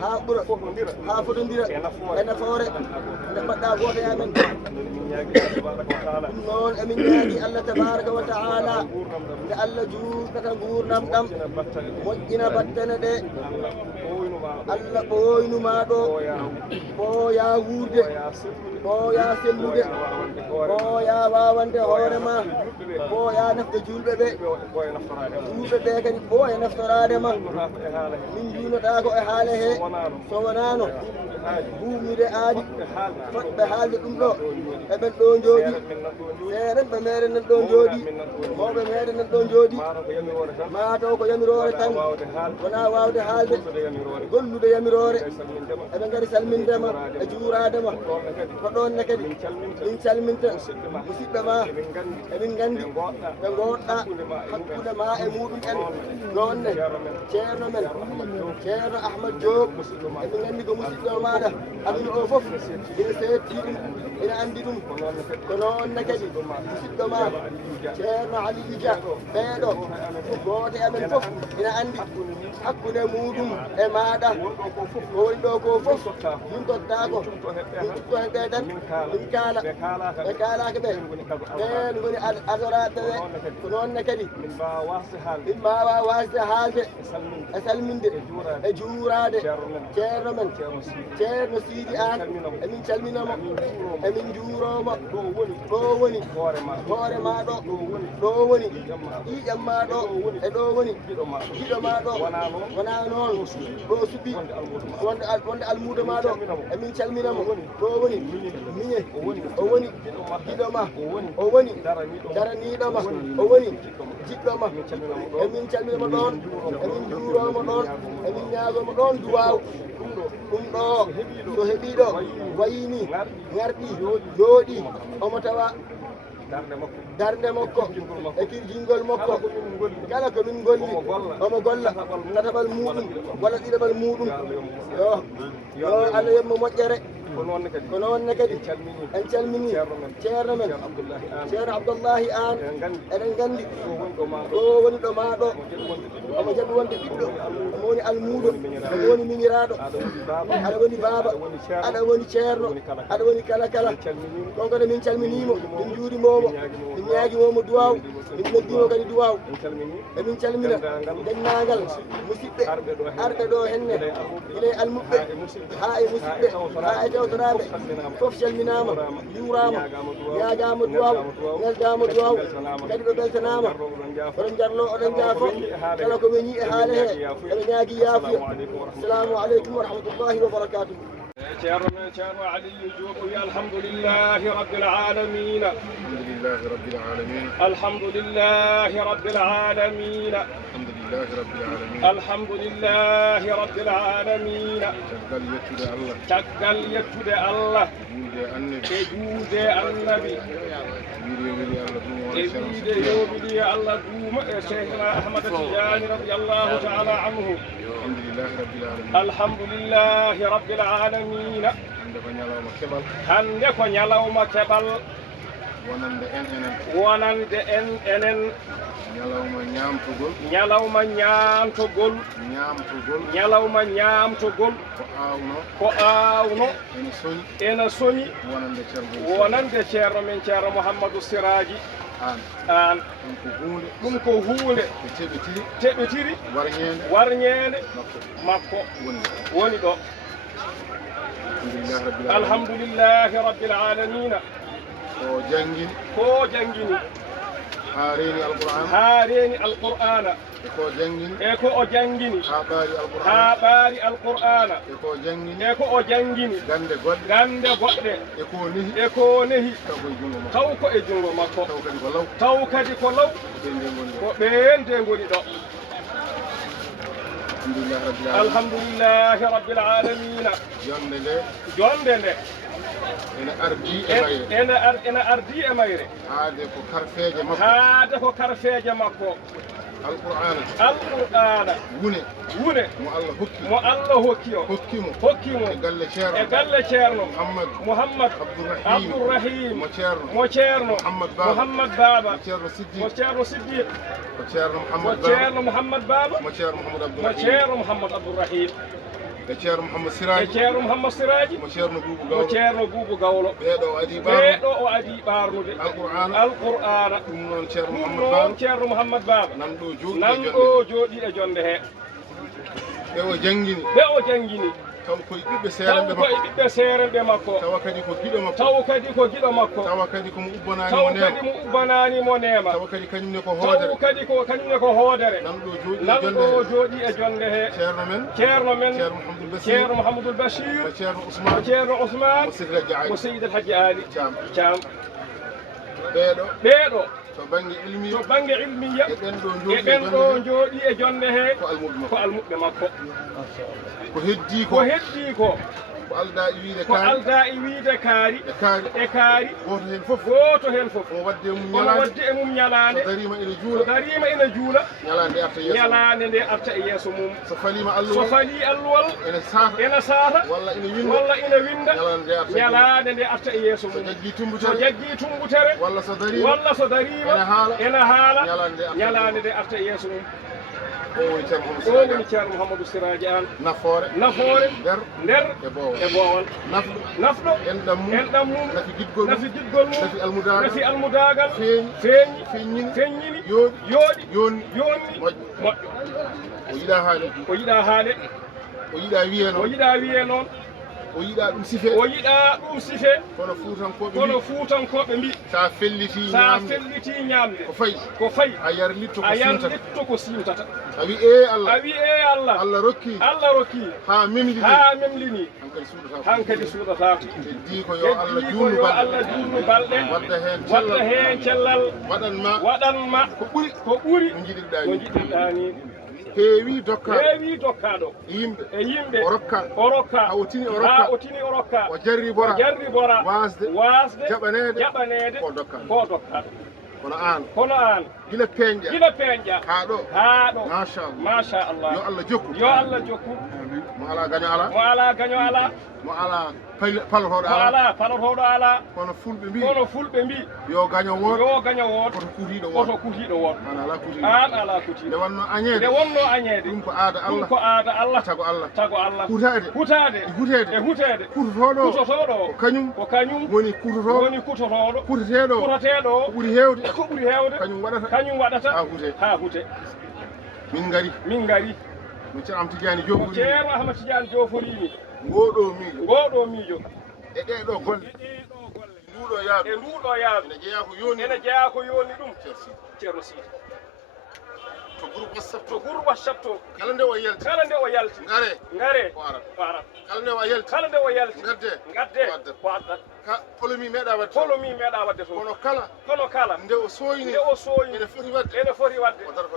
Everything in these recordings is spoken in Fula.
ha ɓura ha fotodira e nafoore nde mbaɗɗa goto e amen ɗum noon emin ñaagi Allah tabaraka wa taala nde Allah juutata gurdam ɗam moƴƴina battane ɗe Allah ɓooynuma ɗo ɓooya wuurde ɓooya sellude ɓooya wawande hoore ma ɓooya nafde julɓe ɓe julɓe ɓe kadi ɓooya naftorade ma min junata ko e haale he so wonano buumide aadi fotɓe haalde ɗum ɗo eɓen ɗo jooɗi seeɗen ɓe meeɗen nan ɗo jooɗi mawɓe meeɗen nan ɗo jooɗi mataw ko yamirore tan wona wawde haalde gollude yamirore eɓe ngari salmindema e juuradema ko ɗonne kadi min calminta musidɓe ma emin gandi ɓe goɗɗa hakkude ma e muɗum en ɗonne ceerno men ceerno Ahmad Diop emin gandi ko musidɗo maɗa aduna o foof ina seetti ɗum ina andi ɗum ko noonne kadi musidɗo ma ceerno Aliou Dia ɓeeɗo gooto e amen fof ina andi hakkude muɗum e maɗa ko woni ɗo ko fof min tottako min tutto hen ɓe tan min kaala ɓe kaalaka ɓe ɓen goni adoraɓe ɓe ko noonne kadi min mbawa wasde haalde e salminde e juurade ceerno men ceerno Sidi An emin calminamo emin juuromo ɗo woni hoore ma ɗo ɗo woni ƴiƴam ma ɗo e ɗo woni giɗo ma ɗo wona noon ɗo suɓi wonde almudo ma ɗo emin calminamo ɗo woni miñe o woni giɗo ma o woni daraniɗoma o woni jiɗɗo ma emin calminamo ɗon emin juuromo ɗon emin ñaagomo ɗon duwaw ɗum ɗo so heeɓiɗo wayini garɗi jooɗi omo tawa darde makko e kirjingol makko kala ko min golli omo golla tataɓal muɗum walla ɗiɗaɓal muɗum yo Allah yemmo moƴƴere ko noonne kadi en calmini ceerno men ceerno Abdoullahi An eɗen gandi ɗo woni ɗo ma ɗo omo jaɓi wonde ɓiɗɗo omo woni almuudo omo woni miñiraɗo aɗa woni baaba aɗa woni ceerno aɗa woni kala ɗon kadi min calminimo min juurimomo min ñaaguimomo duwaw min noddimo kadi duwaw emin calmina dennagal musidɓe arɓe ɗo henne gila almuɓɓe ha e musidɓe ha e tewtoraɓe fof calminama juurama ñaagama duwaw gasdama duwaw kadi ɓe beltanama oɗon jarlo oɗon jaafo kala ko weñi e haale he eɓe ñaagui yaafuya assalamu aleykum wa rahmatullahi wa barakatuh ceerno Aliou Diop alhamdulillahi rabbil alamin alhamdulillahi rabbil alamin alhamdulillahi rabbil alamin caggal yettude Allah e juude annabi e wiide yoɓiɗi Allah duuma e cheikhna Ahmad Tidiane radiyallahu ta'ala anhu alhamdulillahi rabbil alamin hande ko ñalawma keɓal wonande en enen ñalawma ñamtogol ko aawno ena soñi wonande ceerno men ceerno Mouhamadou Siraji an ɗum ko huunde teɓetiri warñede makko woni ɗo alhamdulillahi rabbil alamin ko jangini ha reeni alqur'ana e ko o jangini ha ɓaari alqur'ana e ko o jangini gande goɗɗe e ko nehi taw ko e jungo makko taw kadi ko law ko ɓen de ngoni ɗo alhamdulillahi rabbil alamin jonde nde ene ardi e mayre haade ko karfeje makko alqur'ana wune mo Allah hokki o hokkimo e galle ceerno Mouhammad Abdourahim mo ceerno Mouhammad Baba mo ceerno Siddiq mo ceerno Mouhammad Baba mo ceerno Mouhammad Abdourahim e ceerno Mouhammad Siraji e ceerno Mouhammad Siraji mo ceerno Boubou mo Gawlo ceerno Boubou Gawlo ɓeeɗo o adi ɓeeɗo o adi ɓarnude alqur'ana ɗum noon ceerno ɗum Mouhammad noon Baba ceerno Mouhammad Baba nan ɗo jooɗi e jonde he ɓe o jangini taw koye ɓiɓɓe seerenɓe makko tawa kadi ko giɗo makko taw kadi ko giɗo makko tawa kadi komo ubbananimo nema tawa kadi kañumne ko hoodere taw kadi ko kañumne ko hoodere nan ɗo jooɗi e jonde he ceerno men ceerno Mouhamadoul Bachir mo ceerno Ousmane mo Seydi El Hadji Ali Thiam ɓeeɗo to banggue ilmiya e ɓen ɗo jooɗi e jonde he ko almuɓɓe makko ko heddi ko ko alda e wiide kaari e kaari goto hen fof o wadde e mum ñalande so darima ene juula ñalande nde arta e yeeso mum so fali alluwal ene saata walla ina winda ñalande nde arta e yeeso mum so jaggi tumbutere walla so darima ene haala ñalande nde arta e yeeso mum o woni ceerno Mouhamadou Siraji an nafoore nder e boowal nafɗo enɗam mum nafi giɗgol mum nafi almudagal feññini yooɗi yonni moƴƴo o yiɗa haade o yiɗa wiye noon o yiɗa ɗum sife kono fuutankoɓe mbi sa felliti ñamde ko fayi a yarlitto ko simtata a wi Allah Allah rokki ha memlini hankadi suuɗatako heddi ko yo Allah juurnu balɗe wadda hen cellal waɗanma ko ɓuri no jiɗirɗa ni heewi dokkaɗo yimɓe o rokka ha o tini o rokka o jarribora wasde jaɓanede ko dokkaɗo kono an gila peñƴa ha ɗo machallah yo Allah jokku mo ala gaño ala mo ala palotoɗo ala kono fulɓe mbi yo gaño woot oto kutiɗo woot an ala kutiɗo nde wonno añede ɗum ko aada Allah tago Allah hutade e hutede kutotoɗo ko kañum woni kutotoɗo kutoteɗo ko ɓuuri hewde kañum waɗata ha hute min gari no ceerno Ahmad Tidiane Joforimi ngoɗo miijo e ɗeɗo golle e nduɗo yaadu ene jeeya ko yoni ɗum ceerno Sidi to groupe WhatsApp to kala nde o yalti ngare ko arat kala nde o yalti gadde ko addat polomi meeɗa wadde to kono kala nde o soyni ene foti wadde o darto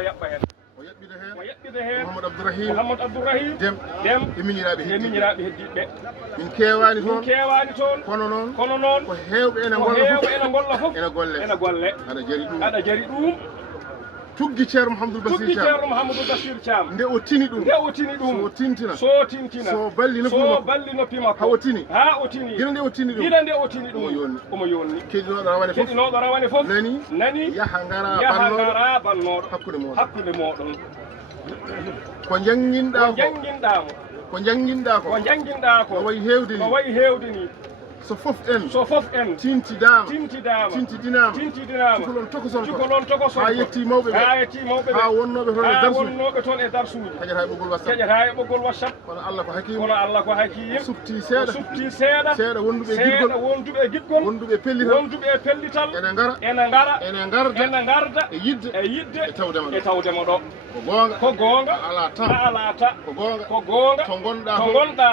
yaɓɓa hen o yaɓɓide hen Mouhamadou Abdourahim dem e miñiraɓe heddiɓe min kewani toon kono noon ko hewɓe ene golla fof ene golle aɗa jari ɗum tuggi ceerno Mouhamadoul Bachir Thiam nde o tini ɗum so tintina so balli noppi makko ha o tini gila nde o tini ɗum omo yonni keɗinoɗo rawane fof nani yaha ngara bannoɗo hakkude moɗon ko janguinɗamo no wayi hewde ni so fof en tintidama cukalon tokoson ha yetti mawɓe ha wonnoɓe toon e darsuji kaƴata e ɓoggol WhatsApp kono Allah ko hakim sufti seeɗa wonduɓe giɗgol wonduɓe pellital ene garda e yidde e tawdema ɗo ko gonga ala ta ko gonga to gonɗa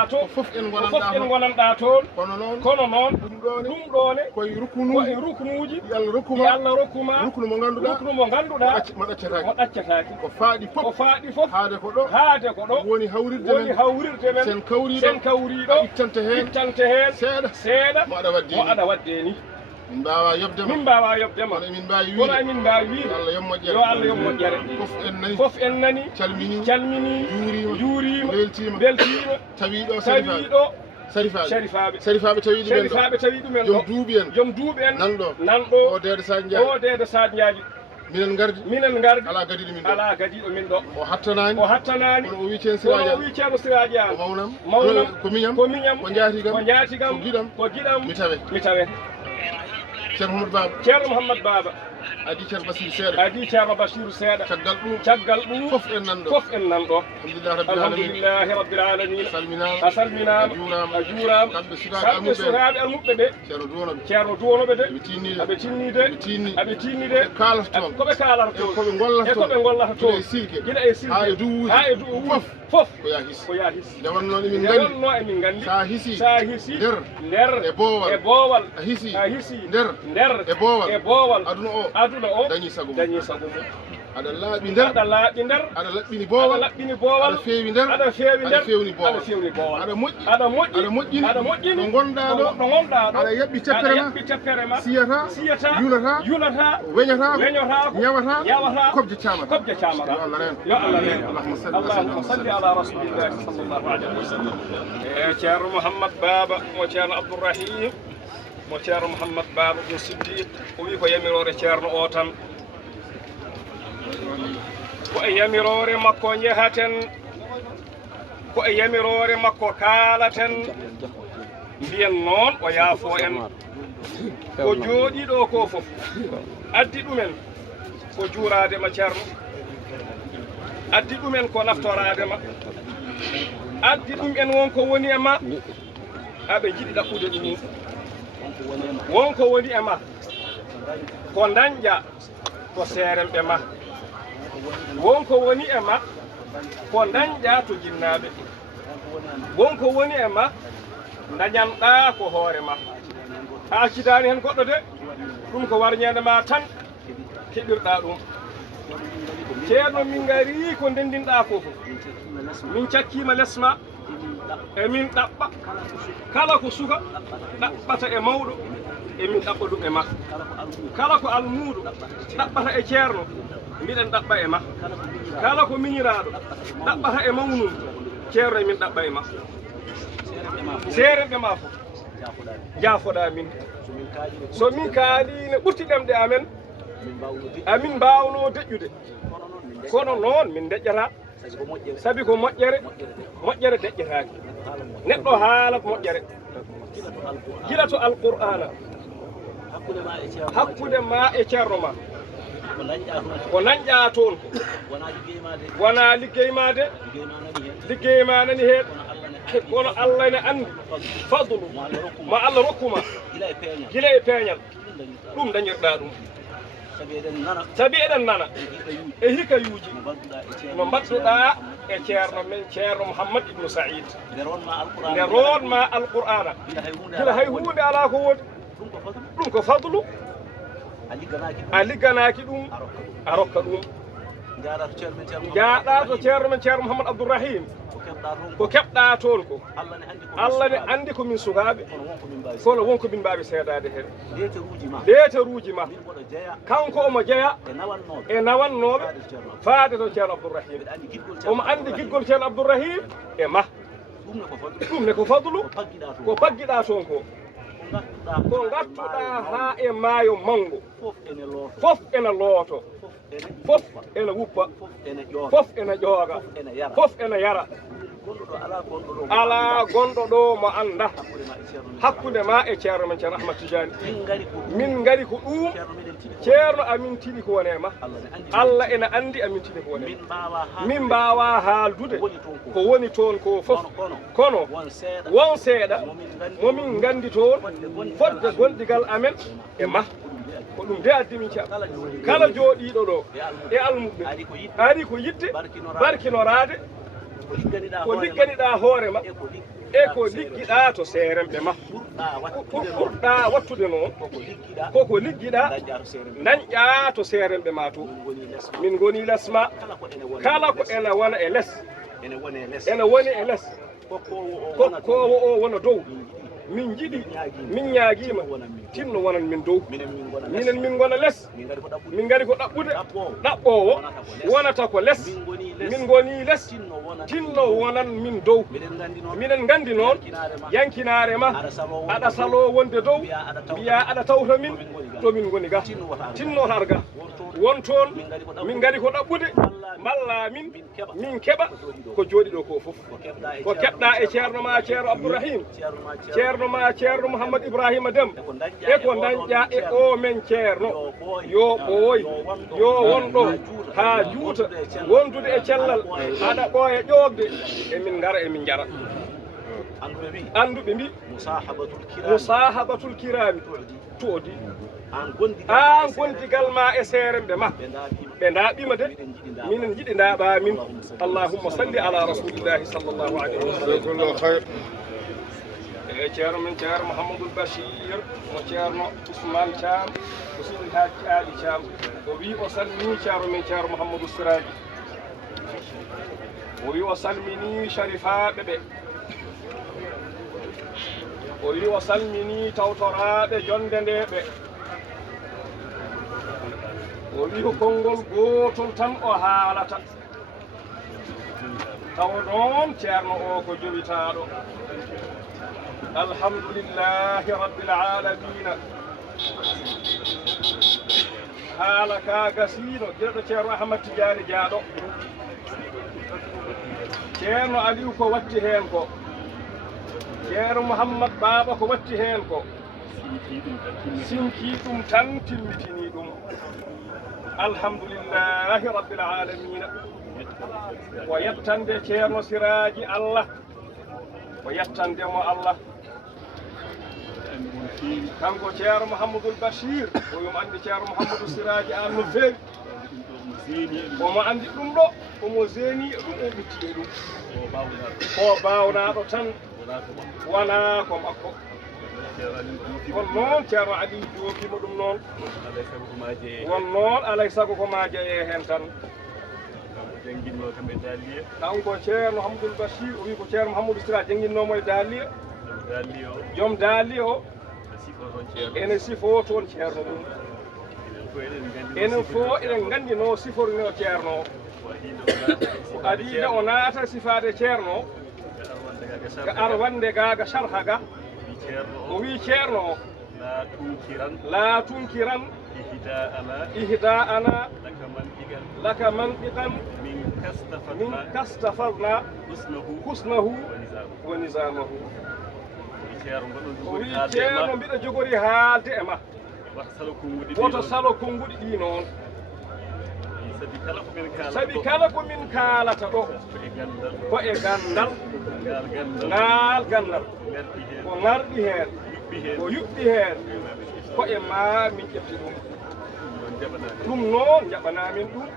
to fof en gonanɗa toon kono noon ɗum ɗone koye ruknuji Allah rokkuma ruknu mo ganduɗa mo ɗaccataki ko faaɗi fof haade ko ɗo woni hawrirde men sen kawriɗo ittante hen seeɗa mo aɗa wadde ni min mbawa yobdema kono emin mbawi wiide yo Allah yom moƴƴere fof en nani calmini juurima beltima tawiɗo sarifaɓe tawi ɗumen joom duuɓi en nanɗo o deede Sadio Ndiaye minen gardi ala gadiɗo min ɗo o hattanani kono o wi ceerno siraji an mawnam ko miñam ko jaatigam ko giɗam mi tawe ceerno mouhamadou baba adi ceerno basiru seeɗa caggal ɗum fof en nanɗo alhamdulillahi rabbil alamin a salminama a juurama kamɓe sukaɓe almuɓɓe ɓe ceerno duwonoɓe de aɓe tinni de koɓe kalata toon e koɓe gollata toon guila e silke ha e duwu fof ko ya his nde wonno emin gandi sa hisi nder e boowal a hisi nder e boowal aduna o dañi sago mum aɗa laaɓi nder aɗa laɓɓini boowal aɗa feewi nder aɗa fewni boowal aɗa moƴƴini ɗo gonɗa ɗo aɗa yaɓɓi teppere ma siyata yulata weñotako ñawata kobje camata yo Allah ren allahumma salli ala rasulillahi sallallahu alayhi wa sallam e ceerno mouhamadou baba mo ceerno abdourahim mo ceerno mouhamadou baba ɗum siddiq o wi ko yamirore ceerno o tan ko e yamirore makko jehaten ko e yamirore makko kaalaten mbiyen noon o yaafo en ko jooɗiɗo ko fof addi ɗumen ko juuradema ceerno addi ɗumen ko naftoradema addi ɗum en wonko woni e ma aɓe jiɗi ɗaɓɓude ɗum wonko woni e ma ko dañƴa to seeremɓe ma wonko woni e ma ko dañƴa to jinnaɓe wonko woni e ma dañanɗa ko hoore ma ha accitani hen goɗɗo de ɗum ko warñede ma tan keɓirɗa ɗum ceerno min gari ko ndendinɗa ko fof min cakkima lesma emin ɗaɓɓa kala ko suka ɗaɓɓata e mawɗo emin ɗaɓɓa ɗum e ma kala ko almuɗo ɗaɓɓata e ceerno mbiɗen ɗaɓɓa e ma kala ko miñiraɗo ɗaɓɓata e mawnum ceerno emin ɗaɓɓa e ma seerenɓe ma fof jaafoɗa min so min kaaline ɓurti ɗemɗe amen amin mbawno deƴƴude kono noon min deƴƴata sabi ko moƴƴere deƴƴetaki neɗɗo haalat moƴƴere gila to alqur'ana hakkude ma e ceerno ma ko dañƴa toon ko wona liggey ma de liggey ma nani hen kono Allah ne andi fadlu ma Allah rokkuma gila e peeñal ɗum dañirɗa ɗum sabi eɗen nana e hikayuji no mbattuɗa e ceerno men ceerno Mouhammad ibnu Saïd nde ronma alqur'ana gila hay hunde ala ko woni ɗum ko fadlu a ligganaki ɗum a rokka ɗum jaaɗa to ceerno men ceerno Mouhamadou Abdourahim ko keɓɗa toon ko Allah ne andi ko min sukaɓe kono wonko min mbawi seedade hen leteruji ma kanko omo jeeya e nawannoɓe faade to ceerno Abdourahim omo andi giggol ceerno Abdourahim e ma ɗum ne ko fadlu ko pagguiɗa toon ko gattuɗa ha e maayo mango fof ene looto fof ene wuppa fof ene ƴooga fof ene yara ala gonɗo ɗo mo anda hakkude ma e ceerno men ceerno Ahmad Tidiane min gari ko ɗum ceerno amin tiɗi ko wone ma Allah ene andi amin tiɗi ko wone min mbawa haaldude ko woni toon ko fof kono won seeɗa momin gandi toon fodde gonɗigal amen e ma ko ɗum de addi min ceerno kala jooɗiɗo ɗo e almuɓe ari ko yidde barkinorade ko ligganiɗa hoorema e ko liggiɗa to seeremɓe ma ɓurɗa wattude noon koko liggiɗa dañƴa to seeremɓe ma to min goni lesma kala ko ene wona e less ene woni e less kokkowo o wona dow min jiɗi min ñaaguima tinno wonan min dow minen min gona less min ngari ko ɗaɓɓude ɗaɓɓowo wonata ko less min goni less tinno wonan min dow minen gandi noon yankinare ma aɗa salo wonde dow mbiya aɗa tawta min ɗo min goni ga tinno tar ga won toon min ngari ko ɗaɓɓude malla min keɓa ko jooɗi ɗo ko fof ko keɓɗa e ceerno ma ceerno Abdourahim ceerno ma ceerno Mouhammad Ibrahima Déme e ko dañƴa e o men ceerno yo ɓooy yo wonɗo ha juuta wondude e cellal aɗa ɓooya ƴoogde emin ngara emin jara anduɓe mbi musahabatul kirami tuodi an gondigal ma e seeremɓe ma ɓe daaɓima de minen jiɗi daaɓa min allahumma salli ala rasulillahi sallllahu alayhi wa sallam e ceerno men ceerno Mouhamadoul Bachir mo ceerno Ousmane Thiam o siɗi haaji Ali Thiam o wi o salmini ceerno men ceerno Mouhamadou Siraji o wi o salmini sharifaɓe ɓe o wi o salmini tawtoraɓe jonde nde ɓe o wi ko konngol gotol tan o haalata tawa noon ceerno o ko jowitaɗo alhamdulillahi rabbil alamina haala ka gasino gueɗo ceerno Ahmad Tidiane Diaɗo ceerno Aliou ko watti hen ko ceerno Mouhammad Baba ko watti hen ko sinki ɗum tan timmitini ɗum alhamdulillahi rabbil alamina ko yettande ceerno Siraji Allah ko yettandemo Allah kanko ceerno Mouhamadoul Bachir o yomo andi ceerno Mouhamadou Siraji an no feewi omo andi ɗum ɗo omo zeni e ɗum o ɓitti e ɗum o bawnaɗo tan wona ko makko won noon ceerno Aliou jookima ɗum noon won noon alay saago ko ma jeeye hen tan kanko ceerno Mouhamadoul Bachir o wi ko ceerno Mouhamadou Siraji jangguinnomo e daaliya joom daali o ene sifo toon ceerno mum enen fo eɗen gandi no siforino ceerno o ko adide o naata sifade ceerno ga arwande gaga sharha ga o wi ceerno o la tunkiran ihda'ana laka mantiqan min kastafarna husnahu wa nizamahu o wi ceerno mbiɗa jogori haalde e ma woto salo konnguɗi ɗi noon sabi kala ko min kaalata ɗo ko e gandal ngal gandal ko ngarɗi heen ko yuɓɓi heen ko e ma min ƴefti ɗum ɗum noon jaɓanamin ɗum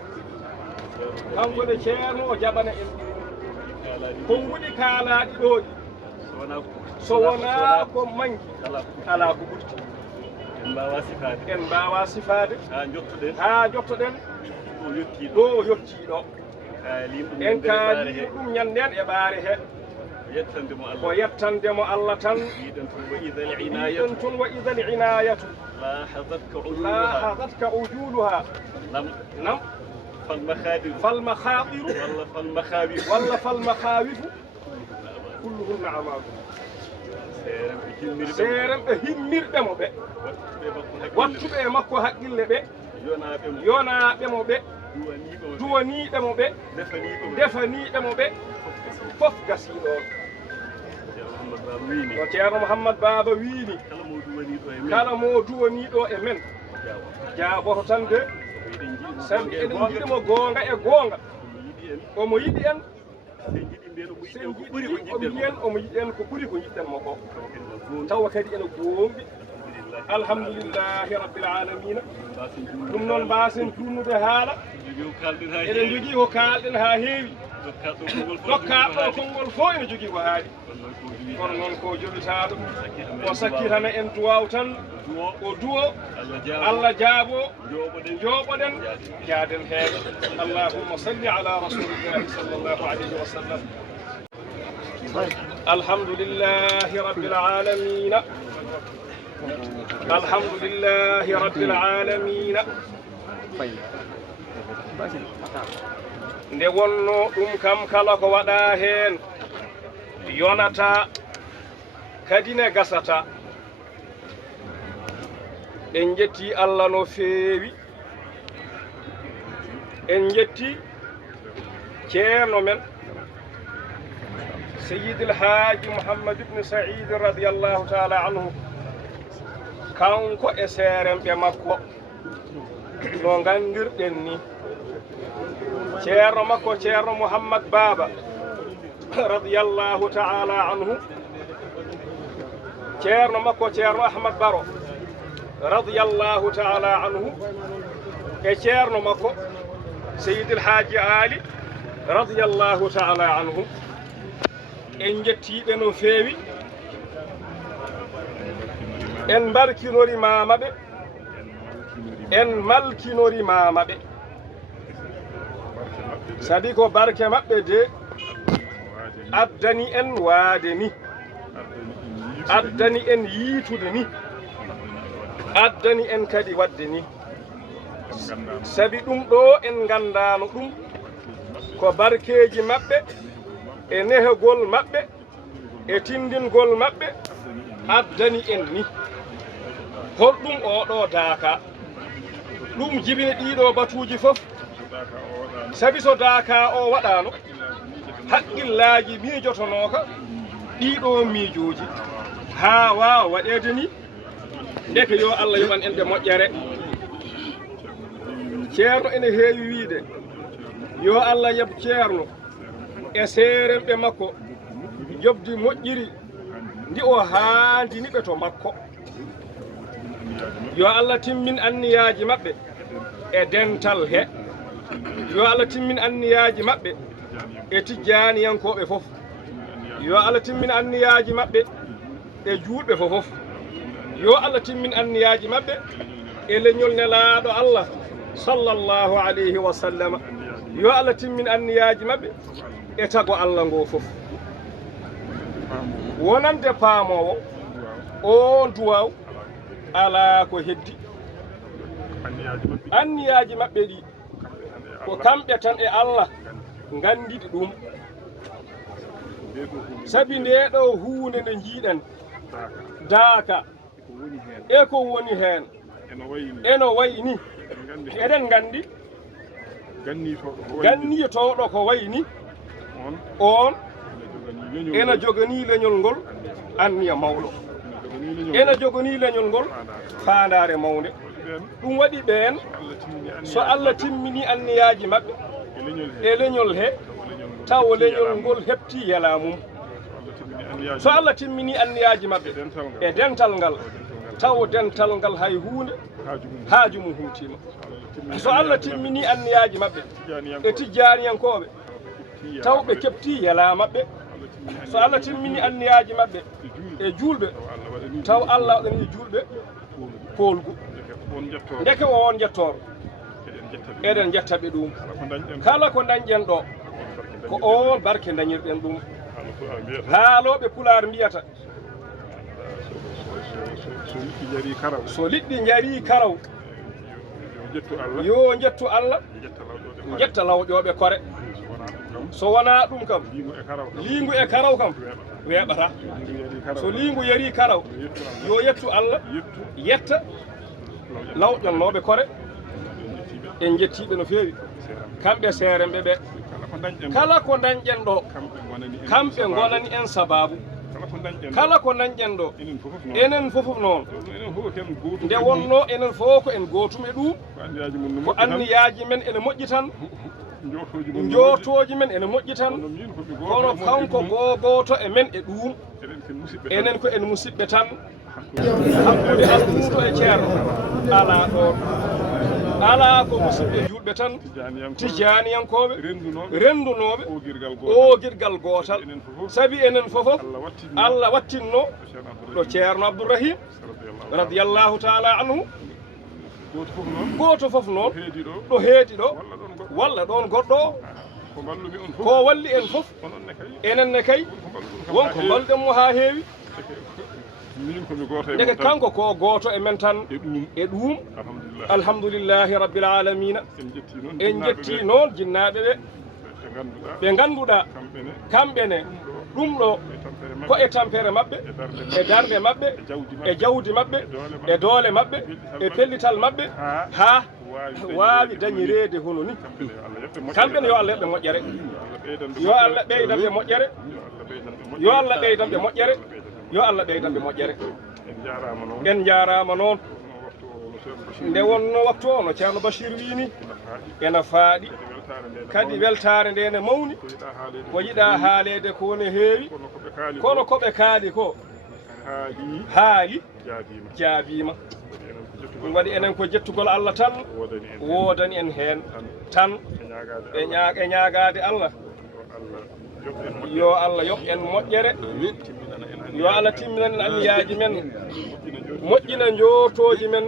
kanko de ceerno o jaɓana en ɗum konnguɗi kaalaɗi ɗoɗi so wona ko manki ala ko ɓurti en mbawa sifade ha jottoɗen ɗo yettiɗo en kaali ɗum ñanden e ɓaare he ko yettandemo Allah tan yiɗen tun wa ida l inayatu lahazatka ujuluha nam falmakhadiru walla falmakhawifu kulluhunna amalu seeren ɓe himmirɓemo ɓe wattuɓe e makko haqqille ɓe yonaɓemo ɓe duwaniɓemo ɓe defaniɓemo ɓe fof gasiɗon no ceerno Mouhammad Baba wiini kala mo duwaniɗo e men jaaboto tan de sabi eɗen jiɗimo goonga e goonga omo yiɗi en sen jiɗi omo yiyen omo yiɗi en ko ɓuri ko jiɗɗenmo ko tawa kadi ene goomɓi alhamdulillahi rabbil alamina ɗum noon mbasen junnude haala eɗen jogii ko kalɗen ha heewi dokkaɗo konngol fof ene jogii ko haali kono noon ko jogitaɗo o sakkitana en duwaw tan o duwo Allah jaabo jooɓoɗen jaaden heen allahumma salli ala rasulillahi sallllahu alayhi wa sallam الحمد لله رب العالمين الحمد لله رب العالمين nde wonno ɗum kam kala ko waɗa heen yonata kadi ne gasata en jetti Allah no feewi en jetti ceerno men سيد الحاج محمد بن سعيد رضي الله تعالى عنه kanko e seeremɓe makko no gandirɗen ni ceerno makko ceerno Mouhammad Baba radiyallahu ta'ala anhu ceerno makko ceerno Ahmad Baro radiyallahu ta'ala anhu e ceerno makko Seydi El Hadji Ali radiyallahu ta'ala anhu en jettiɓe no feewi en barkinori mamaɓe en malkinori mamaɓe sadi ko barke maɓɓe de addani en waade ni addani en yiitude ni addani en kadi wadde ni sabi ɗum ɗo en gandano ɗum ko barkeji maɓɓe e nehegol maɓɓe e tindingol maɓɓe addani en ni holɗum oɗo daaka ɗum jibine ɗiɗo batuji fof sabi so daaka o waɗano haqqillaji miijotonoka ɗiɗo miijoji ha wawa waɗede ni ndeke yo Allah yoɓan en ɗe moƴƴere ceerno ene heewi wiide yo Allah yab ceerno e seeremɓe makko jobdi moƴƴiri ndi o haandini ɓe to makko yo Allah timmin anniyaji maɓɓe e dental he yo Allah timmin anniyaji maɓɓe e tijjaniyankoɓe fof yo Allah timmin anniyaji maɓɓe e juulɓe fof yo Allah timmin anniyaji maɓɓe e leñol nelaɗo Allah sallallahu alayhi wa sallam yo Allah timmin anniyaji maɓɓe e tago Allah ngo fof wonande paamowo o duwaw ala ko heddi anniyaji maɓɓe ɗi ko kamɓe tan e Allah gandiɗi ɗum sabi nde ɗo huunde nde jiiɗen daaka e ko woni heen eno wayni eɗen gandi gannitoɗo ko wayni on ena jogani leñol ngol anniya mawɗo ena jogani leñol ngol faandare mawde ɗum waɗi ɓeen so Allah timmini anniyaji maɓɓe e leñol he taw leñol ngol heɓti yala mum so Allah timmini anniyaji maɓɓe e dental ngal taw dental ngal hay hunde haaju mum humtima so Allah timmini anniyaji maɓɓe e tijjaniyankoɓe taw ɓe keɓti yala maɓɓe so Allah timmini anniyaji maɓɓe e julɓe taw Allah waɗani julɓe kolgu ndeke o won jettoro eɗen jettaɓe ɗum kala ko dañƴen ɗo ko on barke dañirɗen ɗum haaloɓe pular mbiyata so liɗɗi jari karaw yo jettu Allah jetta lawƴoɓe kore so wona ɗum kam liingu e karaw kam weeɓata so liingu yari karaw yo yettu Allah yetta lawƴonnoɓe kore en jettiɓe no feewi kamɓe seeremɓe ɓe kala ko dañƴen ɗo kamɓe gonani en sababu kala ko dañƴen ɗo enen fof noon nde wonno enen fof ko en gootum e ɗum ko anniyaji men ene moƴƴi tan jootoji men ene moƴƴi tan kono kanko gogoto e men e ɗum enen ko en musidɓe tan hakkude almuɗo e ceerno ala ɗon ala ko musidɓe julɓe tan tijaniyankoɓe rendunoɓe o guirgal gotal saabi enen fofof Allah wattinno ɗo ceerno Abdourahim radiyallahu ta'ala anhu goto fof noon ɗo heedi ɗo walla ɗon goɗɗo ko walli en fof enenne kay wonko balɗen mo ha heewi min komi goto ndeke kanko ko goto e men tan e ɗum alhamdulillahi rabbil alamina en jetti noon jinnaɓe ɓe ganduɗa kamɓene ɗum ɗo ko e tampere mabɓe e darde mabɓe e jawdi mabɓe e doole mabɓe e pellital mabɓe ha wawi dañirede hono ni kamɓene yo Allah yoɓɓe moƴƴere yo Allah ɓeydanɓe moƴƴere yo Allah ɓeydanɓe moƴƴere yo Allah ɓeydanɓe moƴƴere en jarama noon nde wonno waktu o no ceerno Bachir wini ena faaɗi kadi weltare nde ne mawni ko yiɗa haalede ko ne heewi kono koɓe kaali ko haali jaabima ɗum waɗi enen ko jettugol Allah tan wodani en hen tan e ñaagade Allah yo Allah yoɓ en moƴƴere yo Allah timminan en anniyaji men moƴƴina jootoji men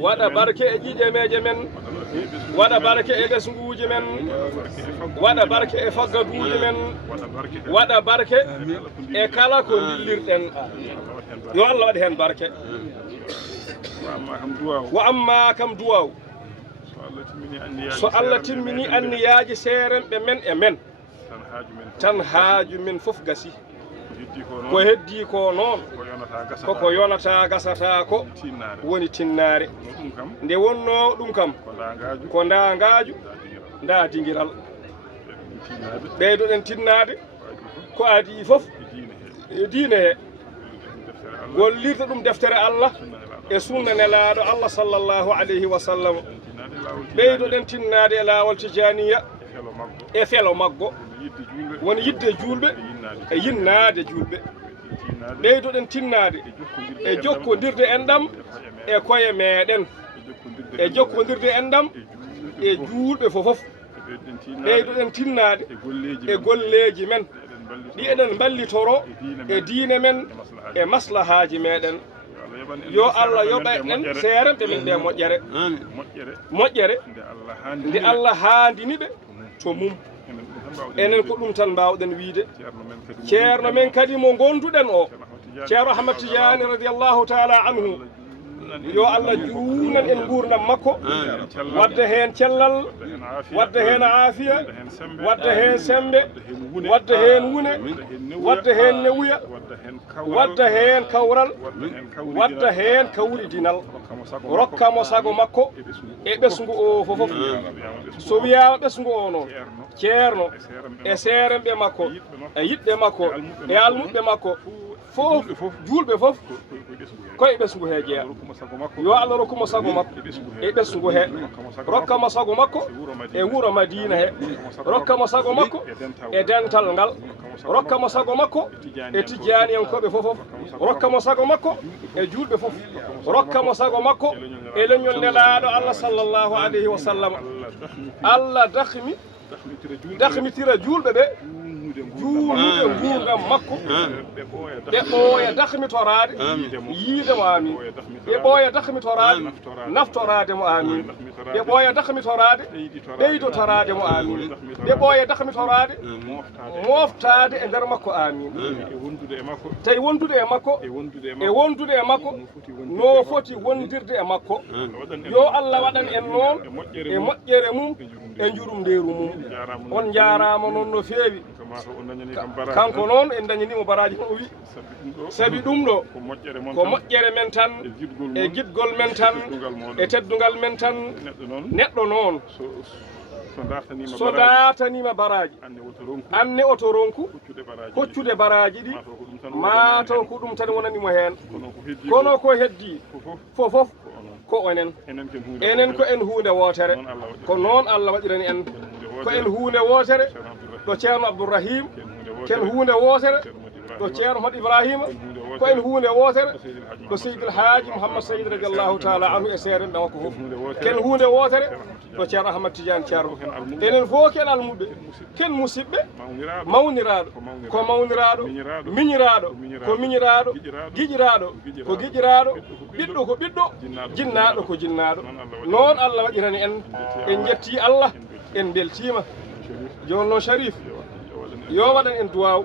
waɗa barke e ƴiƴemeje men waɗa barke e ɓesguji men waɗa barke e faggaduji men waɗa barke e kala ko dillirɗen yo Allah waɗi hen barke wa amma kam duwaw so Allah timmini anniyaji seerenɓe men e men tan haaju men fof gasi ko heddi ko noon koko yonata gasata ko woni tinnare nde wonno ɗum kam ko ndangaju nda dingiral ɓeydoɗen tinnade ko adi fof e diine he gollirta ɗum deftere Allah e sunna nelaɗo Allah sallllahu alayhi wa sallam ɓeydoɗen tinnade e laawol tijaniya e felo maggo woni yidde julɓe e yinnade julɓe ɓeydoɗen tinnade e jokkodirde enɗam e koye meɗen e jokkodirde enɗam e julɓe fofof ɓeydoɗen tinnade e golleji men ɗi eɗen ballitoro e diine men e maslahaji meɗen yo Allah yoɓa en seerenɓe min ɗe moƴƴere nde Allah haandiniɓe to mum enen ko ɗum tan mbawɗen wiide ceerno men kadi mo gonduɗen o ceerno Ahmad Tidiane radiallahu taala anhu yo Allah juunan en gurdam makko wadda hen cellal wadda hen aafiya wadda hen sembe wadda hen wune wadda hen newuya wadda hen kawral wadda hen kawridinal rokkamo sago makko e ɓesgu o fofof so wiyama ɓesgu o noon ceerno e seerenɓe makko e yiɗɓe makko e almuɓe makko fof julɓe fof koye ɓesgu he jeeya yo Allah rokkuma sago makko e ɓesgu he rokkamo sago makko e wuuro Madina he rokkamo sago makko e dental ngal rokkamo sago makko e tijaniyankoɓe fofof rokkamo sago makko e julɓe fof rokkamo sago makko e leñol nelaɗo Allah sallllahu alayhi wa sallam Allah dahmitira julɓe ɓe juulnude gurdam makko ɓe ɓooya dahmitorade yiidemo amin ɓe ɓooya dahmitorade naftorade mo amin ɓe ɓooya dahmitorade ɓeydotorade mo amin ɓe ɓooya dahmitorade moftade e nder makko amin tawi wondude e makko e wondude e makko no foti wondirde e makko yo Allah waɗan en noon e moƴƴere mum e jurum nderu mum on jarama noon no feewi kanko noon en dañanimo baraji o wi sabi ɗum ɗo ko moƴƴere men tan e jiɗgol men tan e teddugal men tan neɗɗo noon so dartanima baraji anne oto ronku hoccude baraji ɗi mataw ko ɗum tan wonanimo hen kono ko heddi fofof ko onen enen ko en hunde wotere ko noon Allah waɗirani en ko en hunde wotere ɗo ceerno Abdourahim ken hunde wotere ɗo ceerno Hod Ibrahima ko en hunde wotere ɗo Seydil Haaji Mouhammad Saïd radiallahu taala anhu e seerenɓe makko fof ken hunde wotere ɗo ceerno Ahmad Tidiane Thiarno enen fof ken almuɓe ken musidɓe mawniraɗo ko mawniraɗo miñiraɗo ko miñiraɗo giƴiraɗo ko giƴiraɗo ɓiɗɗo ko ɓiɗɗo jinnaɗo ko jinnaɗo noon Allah waɗirani en jetti Allah en beltima joni noon Sharif yo waɗan en duwaw